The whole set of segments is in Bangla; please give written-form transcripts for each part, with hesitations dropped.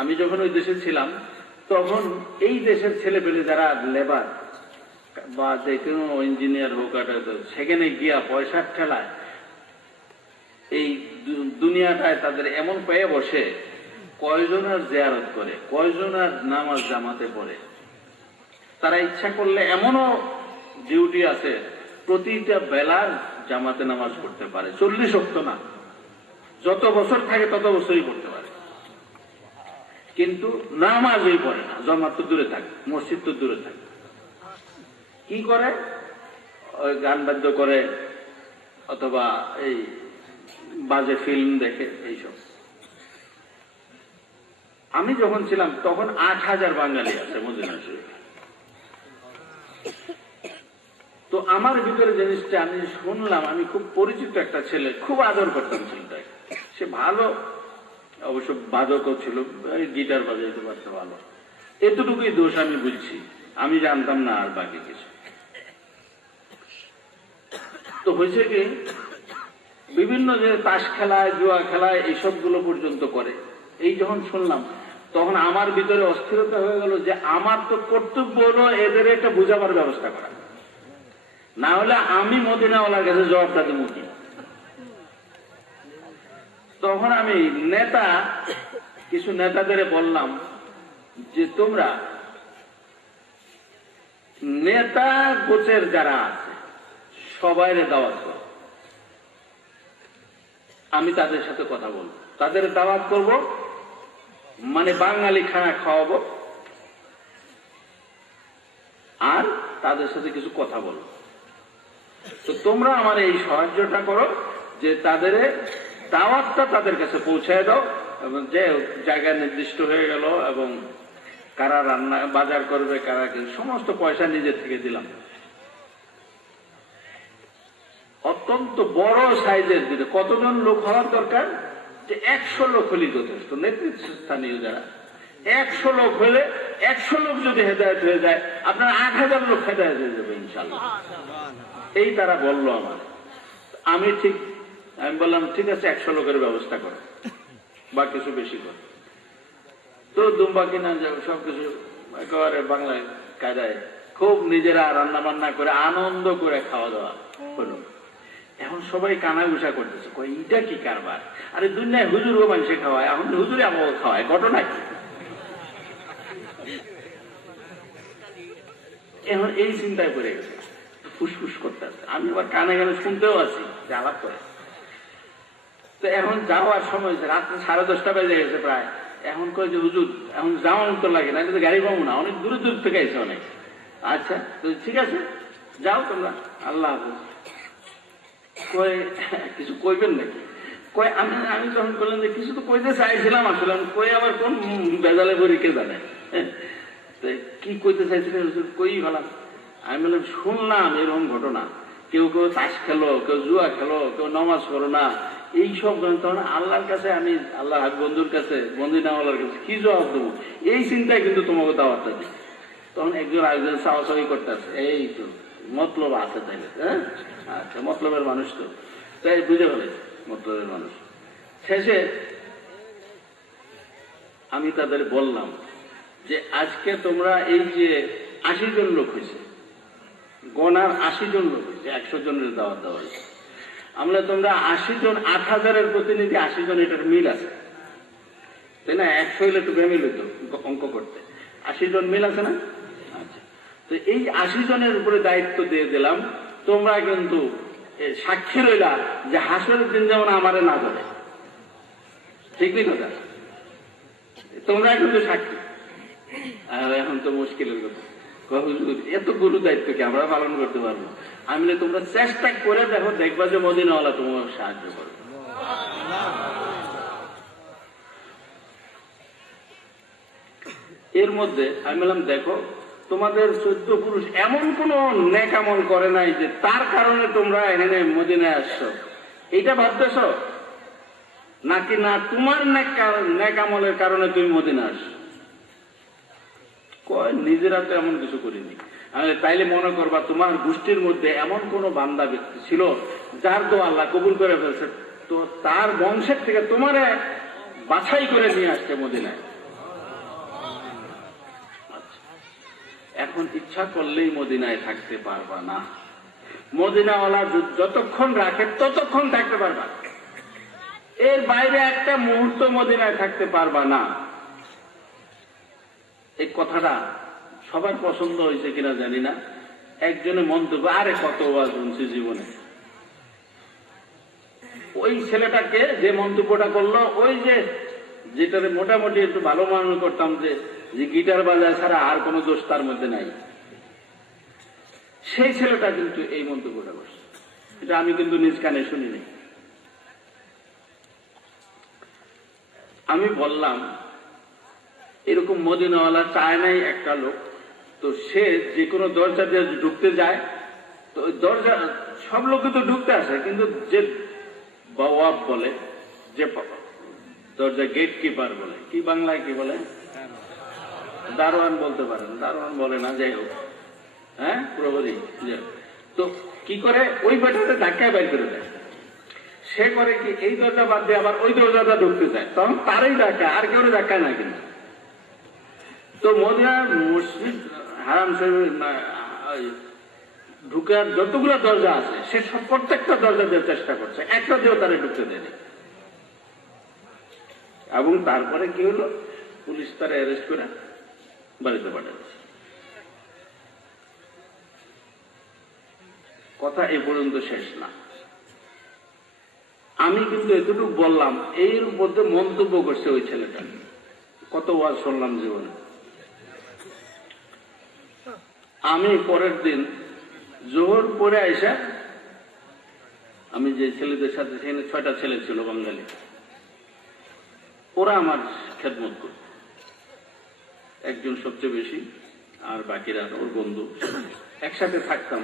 আমি যখন ওই দেশে ছিলাম তখন এই দেশের ছেলেপেলে যারা লেবার বা যে কোনো ইঞ্জিনিয়ার হোক, সেখানে গিয়া পয়সার ঠেলায় এই দুনিয়াটায় তাদের এমন পেয়ে বসে, কয়জনের জিয়ারত করে, কয়জনের নামাজ জামাতে পড়ে। তারা ইচ্ছা করলে এমনও ডিউটি আছে, প্রতিটা বেলার জামাতে নামাজ পড়তে পারে, 40 ওয়াক্ত না, যত বছর থাকে তত বছরই পড়তে পারে, কিন্তু নামাজই পড়ে না। জামাত তো দূরে থাকে, মসজিদ তো দূরে থাকে। কি করে? ওই গান বাদ্য করে, অথবা এই বাজে ফিল্ম দেখে, এইসব। আমি যখন ছিলাম তখন 8,000 বাঙালি আছে মদিনা শরীফে। তো আমার ভিতরে জিনিসটা আমি শুনলাম, আমি খুব পরিচিত একটা ছেলে, খুব আদর করতাম ছেলেটাকে। সে ভালো, অবশ্য বাদকও ছিল, গিটার বাজাইতে পারতো ভালো। এতটুকুই দোষ আমি বুঝছি, আমি জানতাম না আর বাকি কিছু। তো হয়েছে কি, বিভিন্ন যে তাস খেলায়, জুয়া খেলায়, এইসব গুলো পর্যন্ত করে। এই যখন শুনলাম তখন আমার ভিতরে অস্থিরতা হয়ে গেল যে আমার তো কর্তব্য হলো এদের একটা বুঝাবার ব্যবস্থা করা, না হলে আমি মদিনাওয়ালার কাছে জবাবটা দেবো কি। তখন আমি কিছু নেতাদের বললাম যে তোমরা নেতা গোছের যারা আছে সবাইরে দাওয়াত করো, আমি তাদের সাথে কথা বলবো, তাদের দাওয়াত করব, মানে বাঙালি খানা খাওয়াবো, আর তাদের সাথে কিছু কথা বলবো। তো তোমরা আমার এই সাহায্যটা করো যে তাদের দাওয়াতটা তাদের কাছে পৌঁছায় দাও, এবং যে জায়গা নির্দিষ্ট হয়ে গেল, এবং কারা রান্না বাজার করবে, কারা সমস্ত পয়সা নিজের থেকে দিলাম। অত্যন্ত বড় সাইজের দিলে কতজন লোক হওয়ার দরকার? যে 100 লোক হলেই যথেষ্ট। নেতৃস্থানীয় যারা 100 লোক হলে, 100 লোক যদি হেদায়েত হয়ে যায়, আপনার 8,000 লোক হেদায়েত হয়ে যাবে ইনশাআল্লাহ। এই তারা বলল আমার। আমি বললাম ঠিক আছে, 100 লোকের ব্যবস্থা করো বা কিছু বেশি করো। তো দুম্বা কিনা যাবে, সবকিছু একেবারে বাংলায় কায়দায় খুব নিজেরা রান্না বান্না করে আনন্দ করে খাওয়া দাওয়া হলো। এখন সবাই কানা ঘুষা করতেছে, কই এটা কি কারবার? আরে দুনিয়ায় হুজুরও মানুষে খাওয়ায়, এখন হুজুরে আমাকে খাওয়ায়, ঘটনা কি? এখন এই চিন্তায় পড়ে গেছে, ফুসফুস করতে আছে। আমি আবার কানে কানে শুনতেও আছি যে আলাপ করে। তো এখন যাওয়ার সময় রাত্রে 10:30 বেজে গেছে প্রায়। এখন কই যে হুজুর এখন যাওয়ার মতো লাগে না, গাড়ি পাবো না, অনেক দূরে দূর থেকে আইছে অনেক। আচ্ছা তো ঠিক আছে, যাও তোমরা, আল্লাহ হাফেজ। কই কিছু কইবেন নাকি? কই আমি যখন বললাম যে কিছু তো কইতে চাইছিলাম আসলে, কই আবার কোন বেজালে করি কে জানে। কি কইতে চাইছিলেন হুজুর? কই ভালাম। আমি বললাম শুনলাম এরকম ঘটনা, কেউ কেউ তাস খেলো, কেউ জুয়া খেলো, কেউ নামাজ পড়ো না, এইসব। তখন আল্লাহর কাছে আমি, আল্লাহ বন্ধুর কাছে, মদিনাওয়ালার কাছে কি জবাব দেবো, এই চিন্তায় কিন্তু তোমাকে দাওয়াতটা দিই। তখন একজন আরেকজন চাওয়াচাওয়ি করতে আছে, এই তো মতলব আছে তাইলে। হ্যাঁ আচ্ছা, মতলবের মানুষ তো, তাই বুঝে ফেলেছে মতলবের মানুষ। শেষে আমি তাদের বললাম যে আজকে তোমরা এই যে 80 জন লোক হয়েছে, গনার 80 জন লোক হয়েছে, 100 জনের দাওয়াত দেওয়া হয়েছে। আমরা তোমরা 80 জন, 8,000-এর প্রতিনিধি 80 জন, এটার মিল আছে তাই না? 100 হলে একটু বেমিল হইতো অঙ্ক করতে, 80 জন মিল আছে না? আচ্ছা, তো এই 80 জনের উপরে দায়িত্ব দিয়ে দিলাম। তোমরা কিন্তু সাক্ষী রইলা যে হাসরের দিন যেমন আমারে না ধরে, ঠিক নেই কথা? তোমরা কিন্তু সাক্ষী। আর এখন তো মুশকিলের কথা, এত গুরু দায়িত্ব কি আমরা পালন করতে পারবো? আমি তোমরা চেষ্টা করে দেখো, দেখবা যে মদিনাওয়ালা তোমার সাহায্য করবে। এর মধ্যে আমি বললাম দেখো, তোমাদের 14 পুরুষ এমন কোন নেক আমল করে নাই যে তার কারণে তোমরা এখানে মদিনায় আসছো, এইটা ভাবতেছ নাকি না তোমার নেক আমলের কারণে তুমি মদিনা আসছো? কয় নিজেরা তো এমন কিছু করিনি। তাইলে মনে করবা তোমার গোষ্ঠীর মধ্যে এমন কোন বান্দা ব্যক্তি ছিল যার দোয়া আল্লাহ কবুল করে ফেলছে, তো তার বংশের থেকে তোমারে বাছাই করে নিয়ে আসছে মদিনায়। এখন ইচ্ছা করলেই মদিনায় থাকতে পারবা না। মদিনাওয়ালা যতক্ষণ রাখে ততক্ষণ থাকতে পারবা, এর বাইরে একটা মুহূর্ত মদিনায় থাকতে পারবা না। এই কথাটা সবার পছন্দ হয়েছে কিনা জানি না। একজনে মন্তব্য, আরে কত ওয়াজ শুনছি জীবনে। ওই ছেলেটাকে যে মন্তব্যটা করলো, ওই যে যেটাতে মোটামুটি একটু ভালো মনে করতাম যে গিটার বাজায় ছাড়া আর কোনো দোষ তার মধ্যে নাই, সেই ছেলেটা কিন্তু এই মন্তব্যটা করছে। এটা আমি কিন্তু নিজ কানে শুনিনি। আমি বললাম এরকম মদিনাওয়ালা চায় নাই একটা লোক, তো সে যে কোনো দরজা দিয়ে ঢুকতে যায়, তো ওই দরজা সব লোকে তো ঢুকতে আসে, কিন্তু যে বাওয়াব বলে, যে দরজা গেট কিপার বলে, কি বাংলায় কি বলে, দারোয়ান বলতে পারেন, দারোয়ান বলে না, যাই হোক, হ্যাঁ প্রহরী, তো কি করে ওই বেটাতে ধাক্কায় বাইর করে দেয়। সে করে কি এই দরজা বাদ দিয়ে আবার ওই দরজাটা ঢুকতে যায়, তখন তারই ধাক্কা, আর কেউ ধাক্কায় না। কিন্তু তো মদিনা মসজিদ হারাম শরীফ ঢুকার যতগুলো দরজা আছে, সে সব প্রত্যেকটা দরজা দেওয়ার চেষ্টা করছে, একটা দিয়েও তারা ঢুকতে দেয়নি। এবং তারপরে কি হলো, পুলিশ তারা অ্যারেস্ট করে বাড়িতে পাঠাচ্ছে। কথা এ পর্যন্ত শেষ না। আমি কিন্তু এতটুকু বললাম, এর মধ্যে মন্তব্য করছে ওই ছেলেটা। কত ওয়াজ শুনলাম জীবনে। আমি পরের দিন জোহর পরে আইসা, আমি যে ছেলেদের সাথে, সেখানে 6টা ছেলে ছিল বাঙালি, ওরা আমার খেদমত করত, একজন সবচেয়ে বেশি, আর বাকিরা ওর বন্ধু। একসাথে থাকতাম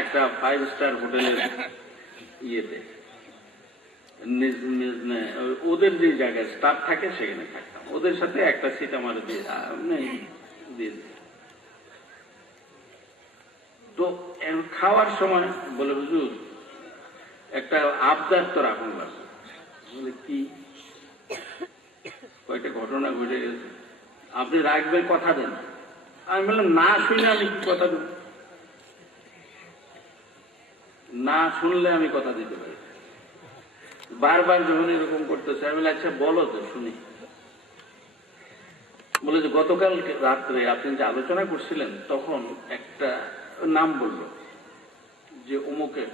একটা 5 স্টার হোটেলের ইয়েতে, ওদের যে জায়গায় স্টাফ থাকে সেখানে থাকতাম। ওদের সাথে একটা সিট আমার দিয়ে তো খাওয়ার সময় বলে, হুজুর একটা আবদার তো রাখুন লাগবে। বলে কি? কয়েকটা ঘটনা ঘটে গেছে, আপনি রাখবেন, কথা দেন। আমি বললাম না শুনে আমি কি কথা দেব? না শুনলে আমি কথা দিতে পারি। বারবার যখন এরকম করতেছে, আমি বলে আচ্ছা বলো তো শুনি। বলে যে গতকাল রাত্রে আপনি যে আলোচনা করছিলেন, তখন একটা নাম বলল যে অমুকে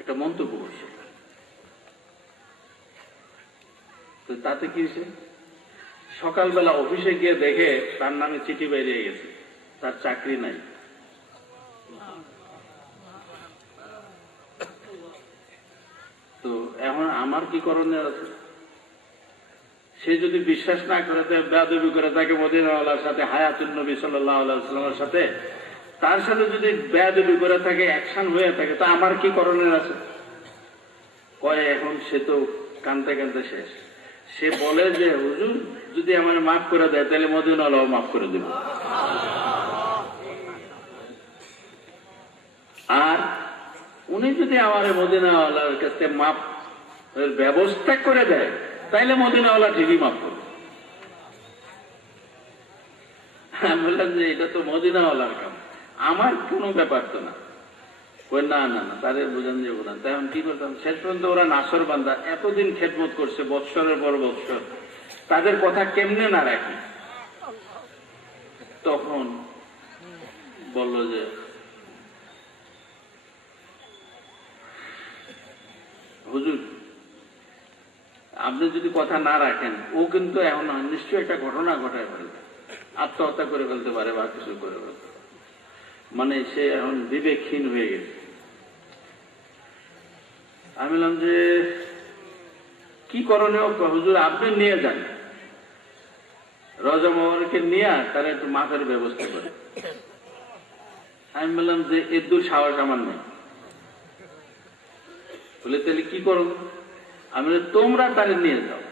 একটা মন্তব্য করছে, তো তাতে কি হয়েছে? সকালবেলা অফিসে গিয়ে দেখে তার নামে চিঠি বেরিয়ে গেছে, তার চাকরি নাই। তো এখন আমার কি করণীয় আছে? সে যদি বিশ্বাস না করে, বেয়াদবি করে থাকে মদিনাওয়ালার সাথে, হায়াতুন নবী সাল্লাল্লাহু আলাইহি ওয়াসাল্লামের সাথে, তার সাথে যদি বেয়াদবি করে থাকে, অ্যাকশন হয়ে থাকে, তা আমার কি করণীয় আছে? কয় এখন সে তো কানতে কানতে শেষ। সে বলে যে হুজুর যদি আমার মাফ করে দেয়, তাহলে মদিনাওয়ালাও মাফ করে দেব, আর উনি যদি আমার মদিনাওয়ালার কাছে মাফ ব্যবস্থা করে দেয়, তাইলে মদিনাওয়ালা ঠিকই মাফ করবে। আমি বললাম যে এটা তো মদিনাওয়ালার কাম, আমার কোনো ব্যাপার তো না। না না না, তাদের বোঝান যাবো না। তাই এখন কি করতাম, শেষ পর্যন্ত ওরা নাসর বান্দা, এতদিন খেদমত করছে, বৎসরের পর বৎসর, তাদের কথা কেমনে না রাখি। তখন বলল যে হুজুর আপনি যদি কথা না রাখেন, ও কিন্তু এখন নিশ্চয়ই একটা ঘটনা ঘটায় ফেলবে, আত্মহত্যা করে ফেলতে পারে বা কিছু করে ফেলতে পারে, মানে সে এখন বিবেকহীন হয়ে গেছে। আমি বললাম যে কি করণীয়? হুজুর আপনি নিয়ে যান, রজা মোবারককে নিয়ে তারা একটু মাথার ব্যবস্থা করে। আমি বললাম যে এর দূর সাহস আমার নেই। বলে তাহলে কি করো? আমি তোমরা তারে নিয়ে যাও।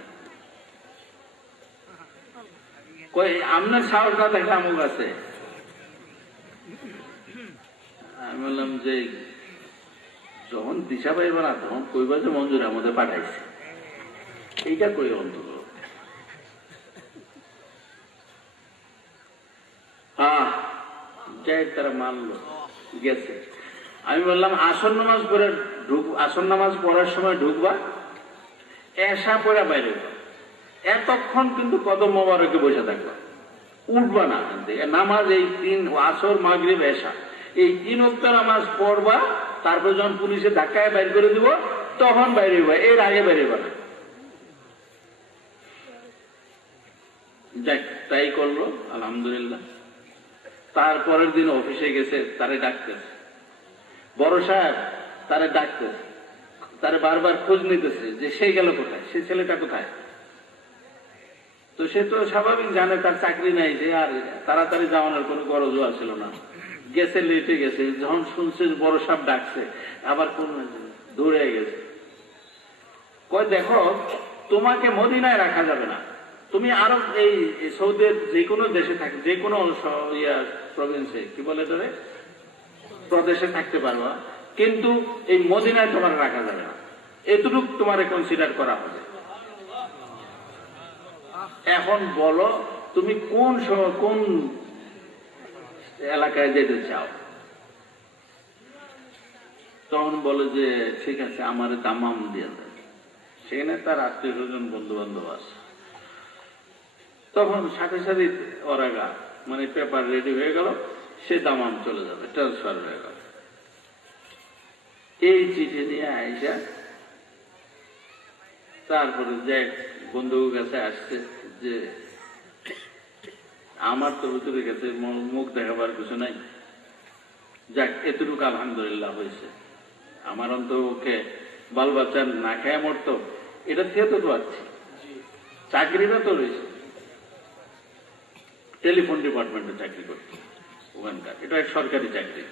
আপনার সাহস না থাকলে আমার কাছে। আমি বললাম যে যখন দিশা পাইব না, তখন কইবা যে মঞ্জুর আমাদের পাঠাইছে, এইটা কই অন্তত। যাই তারা মানলো, গেছে। আমি বললাম আসর নামাজ পড়ে আসর নামাজ পড়ার সময় ঢুকবা, এসা পড়া বাইরে হইবা, এতক্ষণ কিন্তু কদম মোবারকে বসে থাকবা, উঠবা না। নামাজ এই তিন, আসর মাগরিব এসা, এই তিন ওয়াক্ত নামাজ পড়বা, তারপর যখন পুলিশে ধাক্কায় বাইর করে দিব তখন বাইরে হইবা, এর আগে বাইরে হইবা না। যাক, তাই করলো আলহামদুলিল্লাহ। তারপরের দিন অফিসে গেছে, তারে ডাকতেছে, বড় সাহেব তারে ডাকতেছে, তারে বারবার খোঁজ নিতেছে যে সে গেল কোথায়, সে ছেলেটা কোথায়। তো সে তো স্বাভাবিক জানে তার চাকরি নাই, যে আর তাড়াতাড়ি যাওয়ানোর কোনো গরজও আসছিল না, গেছে, লেটে গেছে। যখন শুনছে বড় সাহেব ডাকছে, আবার কোন দৌড়ে গেছে। কয় দেখো, তোমাকে মদিনায় রাখা যাবে না, তুমি আরো এই সৌদির যে কোনো দেশে থাকে, যে কোনো প্রভিন্সে, কি বলে ধরে প্রদেশে থাকতে পারবা, কিন্তু এই মদিনায় তোমার রাখা যাবে না, এতটুকু তোমার কনসিডার করা হবে। এখন বলো তুমি কোন এলাকায় যেতে চাও। তখন বলে যে ঠিক আছে, আমার দামাম দিয়ে দেন। সেখানে তার আত্মীয় স্বজন বন্ধু বান্ধব আছে। তখন সাথে সাথে ওরাগা মানে পেপার রেডি হয়ে গেল, সে দামাম চলে যাবে, ট্রান্সফার হয়ে গেল। এই চিঠি নিয়ে আইসা তারপরে যে বন্ধুর কাছে আসছে যে আমার তো ভিতরে গেছে, মুখ দেখাবার কিছু নাই, যাক এতটুকু আলহামদুলিল্লাহ হয়েছে। আমার অন্তত ওকে বাল বাচ্চা না খেয়ে মরতো, এটা থেকে তো পাচ্ছি। চাকরিটা তো রয়েছে, টেলিফোন ডিপার্টমেন্টে চাকরি করতো ওখানকার, এটা এক সরকারি চাকরি।